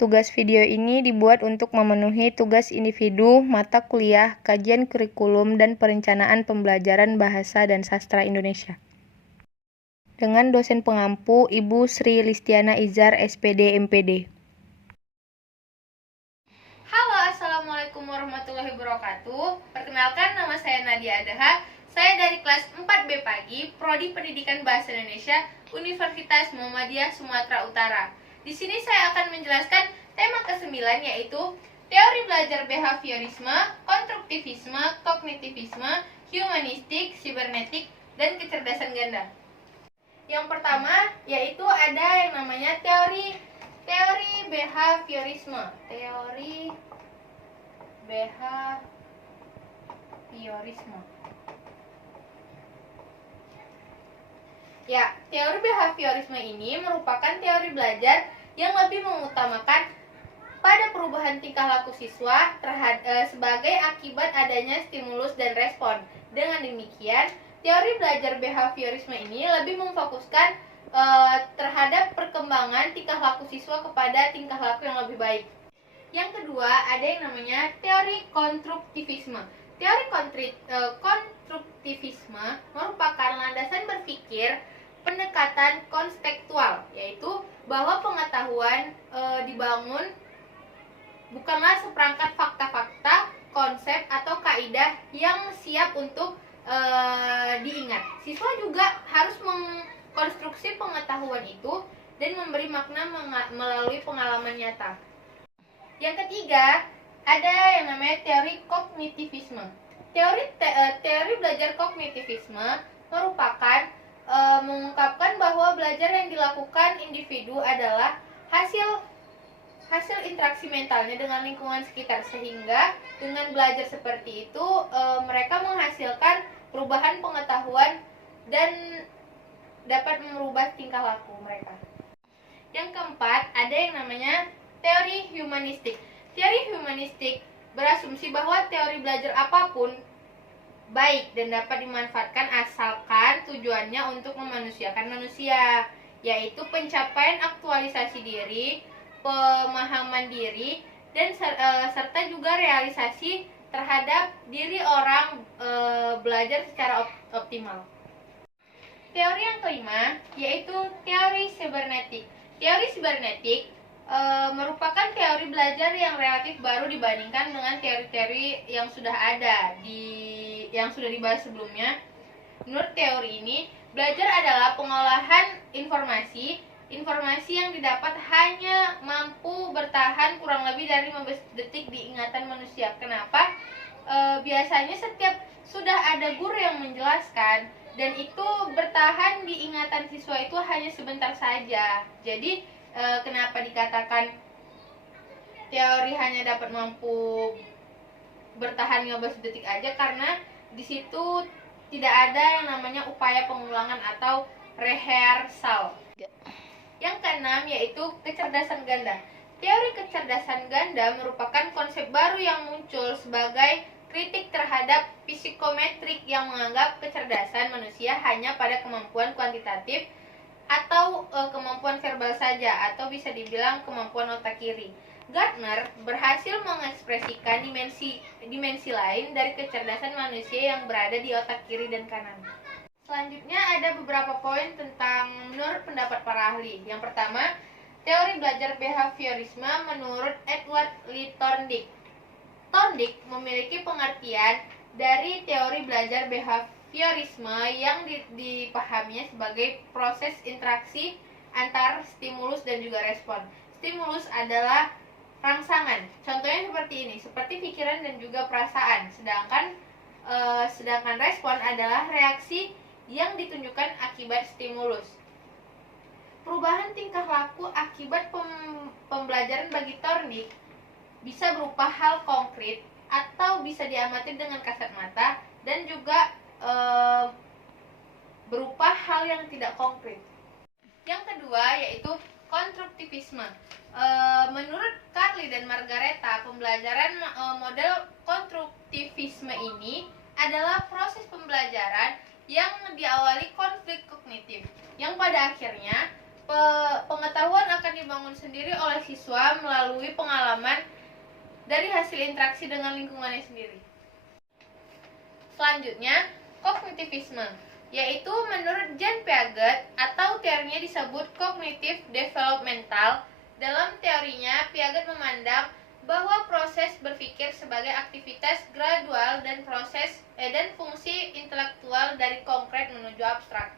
Tugas video ini dibuat untuk memenuhi tugas individu, mata kuliah, kajian kurikulum, dan perencanaan pembelajaran Bahasa dan Sastra Indonesia. Dengan dosen pengampu, Ibu Sri Listiana Izar, SPD, MPD. Halo, Assalamualaikum warahmatullahi wabarakatuh. Perkenalkan, nama saya Nadia Adaha. Saya dari kelas 4B Pagi, Prodi Pendidikan Bahasa Indonesia, Universitas Muhammadiyah Sumatera Utara. Di sini saya akan menjelaskan tema ke-9, yaitu teori belajar behaviorisme, konstruktivisme, kognitivisme, humanistik, sibernetik, dan kecerdasan ganda. Yang pertama yaitu ada yang namanya teori behaviorisme. Teori behaviorisme. Ya, teori behaviorisme ini merupakan teori belajar yang lebih mengutamakan pada perubahan tingkah laku siswa sebagai akibat adanya stimulus dan respon. Dengan demikian, teori belajar behaviorisme ini lebih memfokuskan terhadap perkembangan tingkah laku siswa kepada tingkah laku yang lebih baik. Yang kedua, ada yang namanya teori konstruktivisme. Teori konstruktivisme merupakan landasan berpikir pendekatan konstekstual, yaitu bahwa pengetahuan dibangun bukanlah seperangkat fakta-fakta, konsep, atau kaidah yang siap untuk diingat. Siswa juga harus mengkonstruksi pengetahuan itu dan memberi makna melalui pengalaman nyata. Yang ketiga, ada yang namanya teori kognitivisme. Teori belajar kognitivisme merupakan mengungkapkan bahwa belajar yang dilakukan individu adalah hasil interaksi mentalnya dengan lingkungan sekitar, sehingga dengan belajar seperti itu mereka menghasilkan perubahan pengetahuan dan dapat merubah tingkah laku mereka. Yang keempat, ada yang namanya teori humanistik. Teori humanistik berasumsi bahwa teori belajar apapun baik dan dapat dimanfaatkan asalkan tujuannya untuk memanusiakan manusia, yaitu pencapaian aktualisasi diri, pemahaman diri, dan serta juga realisasi terhadap diri orang belajar secara optimal. Teori yang kelima yaitu teori sibernetik. Teori sibernetik merupakan teori belajar yang relatif baru dibandingkan dengan teori-teori yang sudah ada yang sudah dibahas sebelumnya. Menurut teori ini, belajar adalah pengolahan informasi yang didapat hanya mampu bertahan kurang lebih dari 15 detik di ingatan manusia. Kenapa? Biasanya setiap sudah ada guru yang menjelaskan dan itu bertahan di ingatan siswa itu hanya sebentar saja. Jadi kenapa dikatakan teori hanya dapat mampu bertahan 15 detik aja? Karena di situ tidak ada yang namanya upaya pengulangan atau rehearsal. Yang keenam yaitu kecerdasan ganda. Teori kecerdasan ganda merupakan konsep baru yang muncul sebagai kritik terhadap psikometrik yang menganggap kecerdasan manusia hanya pada kemampuan kuantitatif atau kemampuan verbal saja, atau bisa dibilang kemampuan otak kiri. Gardner berhasil mengekspresikan dimensi lain dari kecerdasan manusia yang berada di otak kiri dan kanan. Selanjutnya ada beberapa poin tentang menurut pendapat para ahli. Yang pertama, teori belajar behaviorisme menurut Edward Lee Thorndike. Thorndike memiliki pengertian dari teori belajar behaviorisme yang dipahaminya sebagai proses interaksi antar stimulus dan juga respon. Stimulus adalah rangsangan. Contohnya seperti ini, seperti pikiran dan juga perasaan. Sedangkan respon adalah reaksi yang ditunjukkan akibat stimulus. Perubahan tingkah laku akibat pembelajaran bagi Thorndike bisa berupa hal konkret atau bisa diamati dengan kasat mata, dan juga berupa hal yang tidak konkret. Yang kedua yaitu konstruktivisme. Menurut Carly dan Margareta, pembelajaran model konstruktivisme ini adalah proses pembelajaran yang diawali konflik kognitif, yang pada akhirnya Pengetahuan akan dibangun sendiri oleh siswa melalui pengalaman dari hasil interaksi dengan lingkungannya sendiri. Selanjutnya, kognitivisme, yaitu menurut Jean Piaget atau teorinya disebut kognitif developmental. Dalam teorinya, Piaget memandang bahwa proses berpikir sebagai aktivitas gradual dan fungsi intelektual dari konkret menuju abstrak.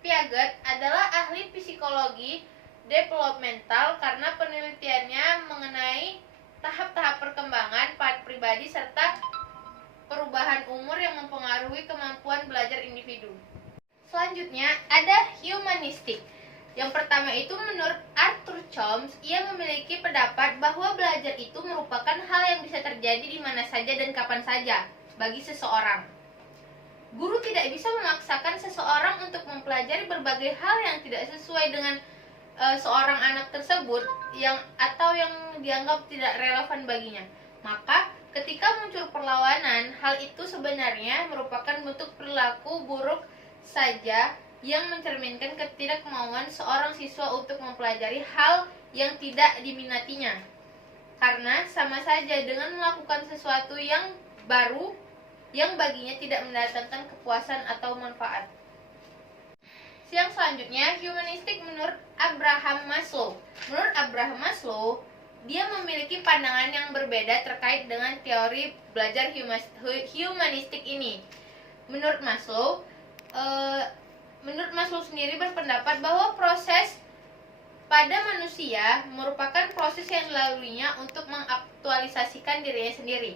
Piaget adalah ahli psikologi developmental karena penelitiannya mengenai tahap-tahap perkembangan pribadi serta perubahan umur yang mempengaruhi kemampuan belajar individu. Selanjutnya ada humanistik. Yang pertama itu menurut Arthur Chomsky, ia memiliki pendapat bahwa belajar itu merupakan hal yang bisa terjadi di mana saja dan kapan saja bagi seseorang. Guru tidak bisa memaksakan seseorang untuk mempelajari berbagai hal yang tidak sesuai dengan seorang anak tersebut atau yang dianggap tidak relevan baginya. Maka ketika muncul perlawanan, hal itu sebenarnya merupakan bentuk perilaku buruk saja yang mencerminkan ketidakmauan seorang siswa untuk mempelajari hal yang tidak diminatinya. Karena sama saja dengan melakukan sesuatu yang baru yang baginya tidak mendatangkan kepuasan atau manfaat. Yang selanjutnya, humanistik menurut Abraham Maslow. Menurut Abraham Maslow, dia memiliki pandangan yang berbeda terkait dengan teori belajar humanistik ini. Menurut Maslow sendiri berpendapat bahwa proses pada manusia merupakan proses yang dilaluinya untuk mengaktualisasikan dirinya sendiri.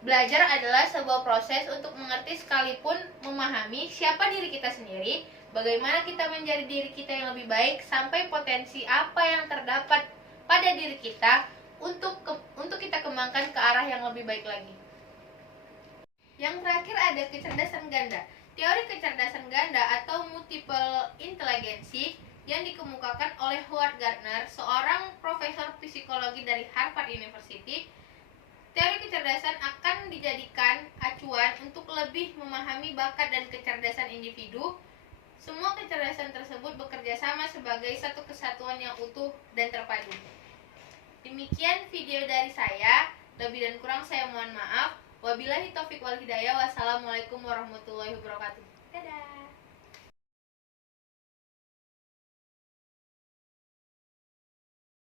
Belajar adalah sebuah proses untuk mengerti sekalipun memahami siapa diri kita sendiri, bagaimana kita menjadi diri kita yang lebih baik, sampai potensi apa yang terdapat pada diri kita untuk kita kembangkan ke arah yang lebih baik lagi. Yang terakhir ada kecerdasan ganda. Teori kecerdasan ganda atau multiple intelligency yang dikemukakan oleh Howard Gardner, seorang profesor psikologi dari Harvard University. Teori kecerdasan akan dijadikan acuan untuk lebih memahami bakat dan kecerdasan individu. Semua kecerdasan tersebut bekerja sama sebagai satu kesatuan yang utuh dan terpadu. Demikian video dari saya, lebih dan kurang saya mohon maaf. Wabillahi taufiq wal hidayah. Wassalamualaikum warahmatullahi wabarakatuh. Dadah.